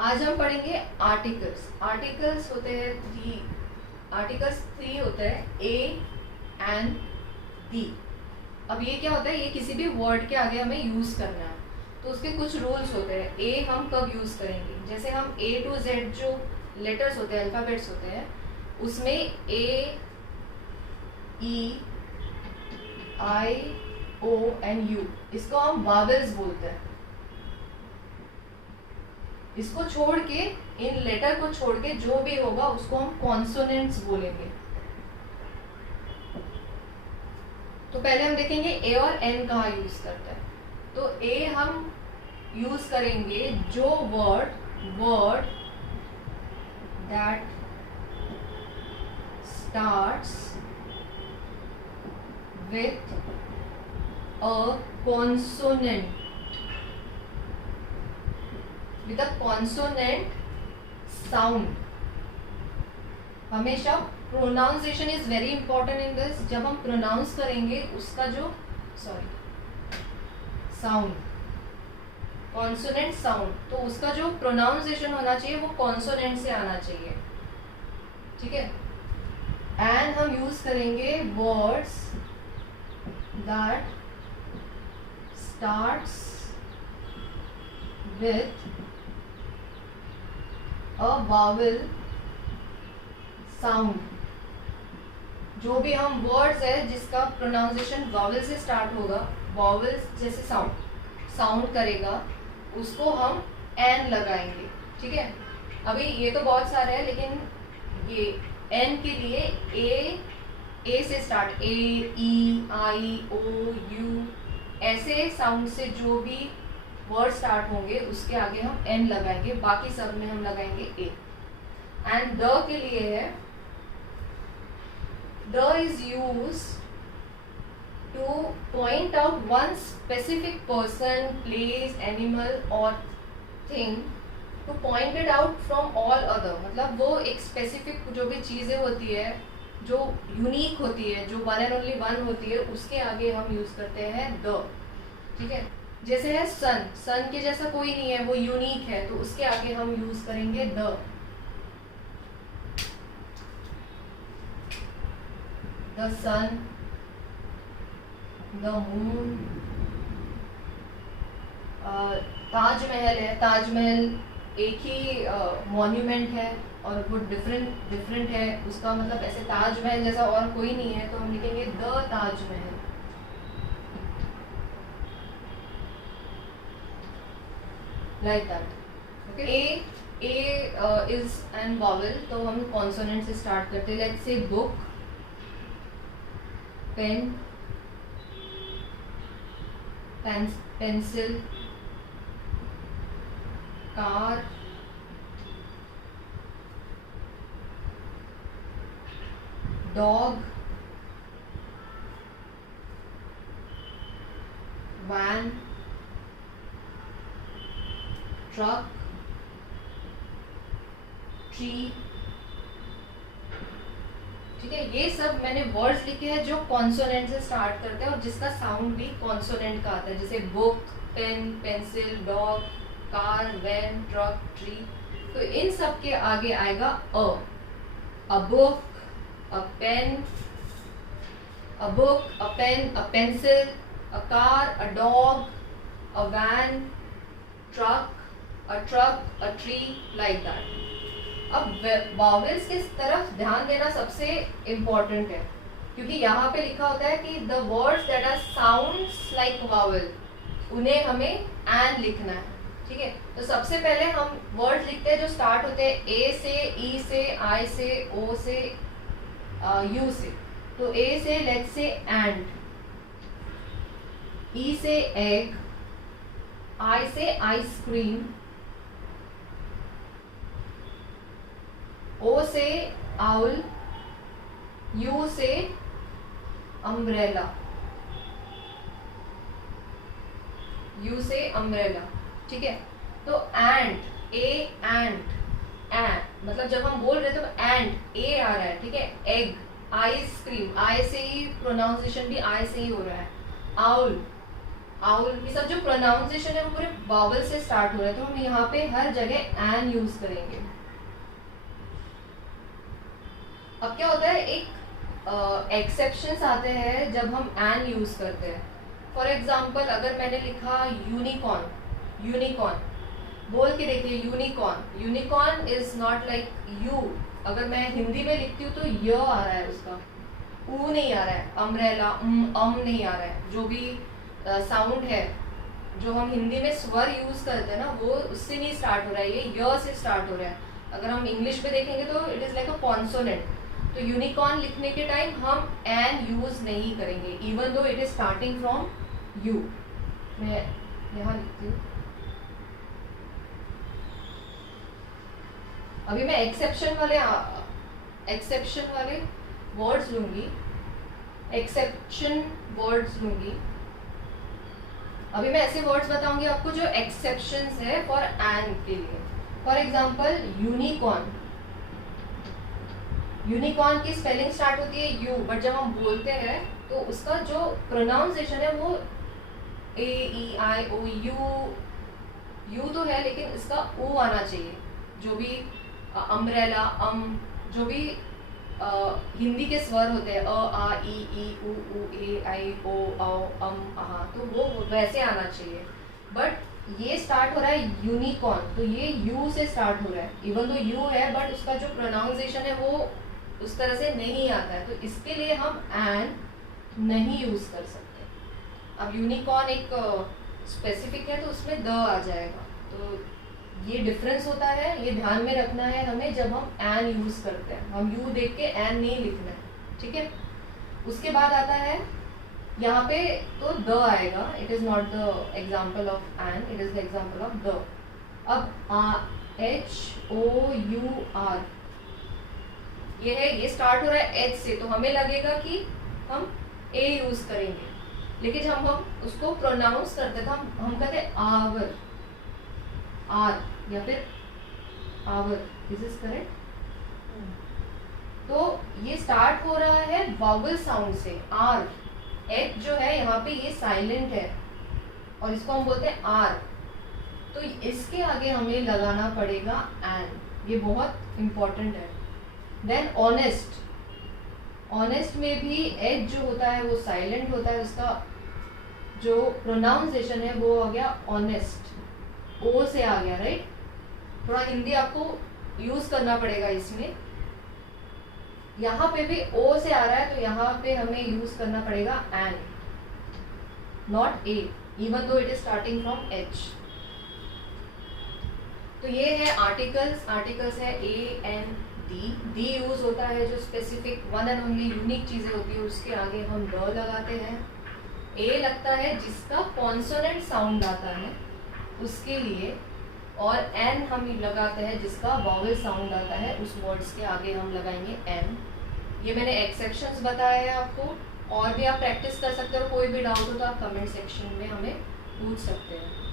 आज हम पढ़ेंगे आर्टिकल्स। आर्टिकल्स होते हैं थ्री। आर्टिकल्स थ्री होते हैं ए एंड दी। अब ये क्या होता है, ये किसी भी वर्ड के आगे हमें यूज करना है तो उसके कुछ रूल्स होते हैं। ए हम कब यूज करेंगे, जैसे हम ए टू जेड जो लेटर्स होते हैं, अल्फाबेट्स होते हैं, उसमें ए E I O and you, इसको हम वावेल्स बोलते हैं। इसको छोड़ के, इन लेटर को छोड़ के जो भी होगा उसको हम कॉन्सोनेंट्स बोलेंगे। तो पहले हम देखेंगे ए और एन कहाँ यूज करते हैं। तो ए हम यूज करेंगे जो word that starts with a consonant, with a consonant sound. हमेशा pronunciation is very important in this. जब हम प्रोनाउंस करेंगे उसका जो साउंड, कॉन्सोनेंट साउंड, तो उसका जो प्रोनाउंसिएशन होना चाहिए वो कॉन्सोनेंट से आना चाहिए, ठीक है। एंड हम यूज करेंगे words that starts with a Wavell sound. जो भी हम वर्ड्स है जिसका प्रोनाउंसिएशन वावेल से स्टार्ट होगा, वावेल्स जैसे साउंड करेगा, उसको हम एन लगाएंगे, ठीक है। अभी ये तो बहुत सारे हैं, लेकिन ये एन के लिए ए से start, A E I O U, ऐसे साउंड से जो भी वर्ड स्टार्ट होंगे उसके आगे हम एन लगाएंगे, बाकी सब में हम लगाएंगे ए। एंड द के लिए है, the is used to point out one specific person, place, animal or thing, to point it out from all other। मतलब वो एक स्पेसिफिक जो भी चीज़ें होती है, जो यूनिक होती है, जो वन एंड ओनली वन होती है, उसके आगे हम यूज करते हैं द, ठीक है। जैसे है सन के जैसा कोई नहीं है, वो यूनिक है, तो उसके आगे हम यूज करेंगे the. The sun, the moon, Taj Mahal है। ताजमहल एक ही मॉन्यूमेंट है और वो डिफरेंट है, उसका मतलब ऐसे ताजमहल जैसा और कोई नहीं है, तो हम लिखेंगे the Taj Mahal, like that. A is an vowel, तो हम कॉन्सोनेंट से स्टार्ट करते हैं। Let's say book, pen, pencil, car, dog, van, truck, tree, ठीक है। ये सब मैंने वर्ड्स लिखे हैं जो कॉन्सोनेंट से स्टार्ट करते हैं और जिसका साउंड भी कॉन्सोनेंट का आता है, जैसे book, pen, pencil, dog, car, van, truck, tree. तो इन सब के आगे आएगा a book, a pen, a book, a pen, a pencil, a car, a dog, a van, truck, a tree, like that. अब वावेल्स की तरफ ध्यान देना सबसे इम्पोर्टेंट है, क्योंकि यहाँ पे लिखा होता है कि the words that are sounds like vowel, उन्हें हमें एन लिखना है, ठीक है। तो सबसे पहले हम वर्ड्स लिखते हैं जो स्टार्ट होते हैं ए से, ई से, आई से, ओ से, यू से। तो ए से लेट्स से एंड, ई से एग, आई से आइसक्रीम, ओ से आउल, यू से अम्ब्रेला, यू से अम्ब्रेला, ठीक है। तो एंड, एंड मतलब जब हम बोल रहे तो एंड ए आ रहा है, ठीक है। एग, आइसक्रीम, आई से ही प्रोनाउंसिएशन भी आई से ही हो रहा है। आउल, आउल, ये सब जो प्रोनाउंसिएशन है वो पूरे वावल से स्टार्ट हो रहे हैं, तो हम यहाँ पे हर जगह एन यूज करेंगे। अब क्या होता है, एक एक्सेप्शंस आते हैं जब हम एन यूज करते हैं। फॉर एग्जाम्पल अगर मैंने लिखा यूनिकॉर्न, यूनिकॉर्न बोल के देखिए, unicorn, unicorn is not like you. अगर मैं हिंदी में लिखती हूँ तो य आ रहा है, उसका ऊ नहीं आ रहा है, अम्ब्रेला नहीं आ रहा है। जो भी साउंड है जो हम हिंदी में स्वर यूज करते हैं ना, वो उससे नहीं स्टार्ट हो रहा है, ये य से स्टार्ट हो रहा है। अगर हम इंग्लिश में देखेंगे तो it is like a consonant. तो यूनिकॉर्न लिखने के टाइम हम एन यूज नहीं करेंगे, even though it is starting from you. मैं यहाँ लिखती हूँ, अभी मैं एक्सेप्शन वाले वर्ड्स लूंगी, एक्सेप्शन वर्ड्स लूंगी। अभी मैं ऐसे वर्ड्स बताऊंगी आपको जो एक्सेप्शंस है फॉर एन के लिए। फॉर एग्जांपल यूनिकॉर्न, यूनिकॉर्न की स्पेलिंग स्टार्ट होती है यू, बट जब हम बोलते हैं तो उसका जो प्रोनाउंसिएशन है वो ए ई आई ओ यू तो है, लेकिन इसका ओ आना चाहिए। जो भी अम्ब्रेला, जो भी हिंदी के स्वर होते हैं, अ आ ई उ ए आई ओ औ आहा, तो वो वैसे आना चाहिए। बट ये स्टार्ट हो रहा है यूनिकॉर्न, तो ये यू से स्टार्ट हो रहा है, इवन तो यू है बट उसका जो प्रोनाउंसिएशन है वो उस तरह से नहीं आता है, तो इसके लिए हम एन नहीं यूज कर सकते। अब यूनिकॉर्न एक स्पेसिफिक है तो उसमें द आ जाएगा, तो ये डिफरेंस होता है, ये ध्यान में रखना है हमें जब हम एन यूज करते हैं। हम यू देख के एन नहीं लिखना है, ठीक है। उसके बाद आता है यहाँ पे तो द आएगा, it is not the example of an, it is the example of the. अब एच ओ यू आर, ये है, ये स्टार्ट हो रहा है एच से, तो हमें लगेगा कि हम ए यूज करेंगे, लेकिन जब हम उसको प्रोनाउंस करते थे हम कहते आवर, आर या फिर आवर, दिस इज करेक्ट। तो ये स्टार्ट हो रहा है वावल साउंड से, आर। एच जो है यहाँ पे ये साइलेंट है और इसको हम बोलते हैं आर, तो इसके आगे हमें लगाना पड़ेगा एन, ये बहुत इंपॉर्टेंट है। देन ऑनेस्ट, ऑनेस्ट में भी एच जो होता है वो साइलेंट होता है, उसका जो प्रोनाउंसिएशन है वो आ गया ऑनेस्ट, ओ से आ गया, राइट। थोड़ा हिंदी आपको यूज करना पड़ेगा इसमें, यहाँ पे भी ओ से आ रहा है तो यहाँ पे हमें यूज करना पड़ेगा an, not A, even though it is starting from H. तो ये है आर्टिकल्स, आर्टिकल्स है ए एन दी यूज होता है जो specific one and only unique चीजें होती है, उसके आगे हम द लगाते हैं। ए लगता है जिसका कॉन्सोनेंट साउंड आता है उसके लिए, और एन हम लगाते हैं जिसका वॉवेल साउंड आता है, उस वर्ड्स के आगे हम लगाएंगे एन। ये मैंने एक्सेप्शंस बताया है आपको, और भी आप प्रैक्टिस कर सकते हो। कोई भी डाउट हो तो आप कमेंट सेक्शन में हमें पूछ सकते हैं।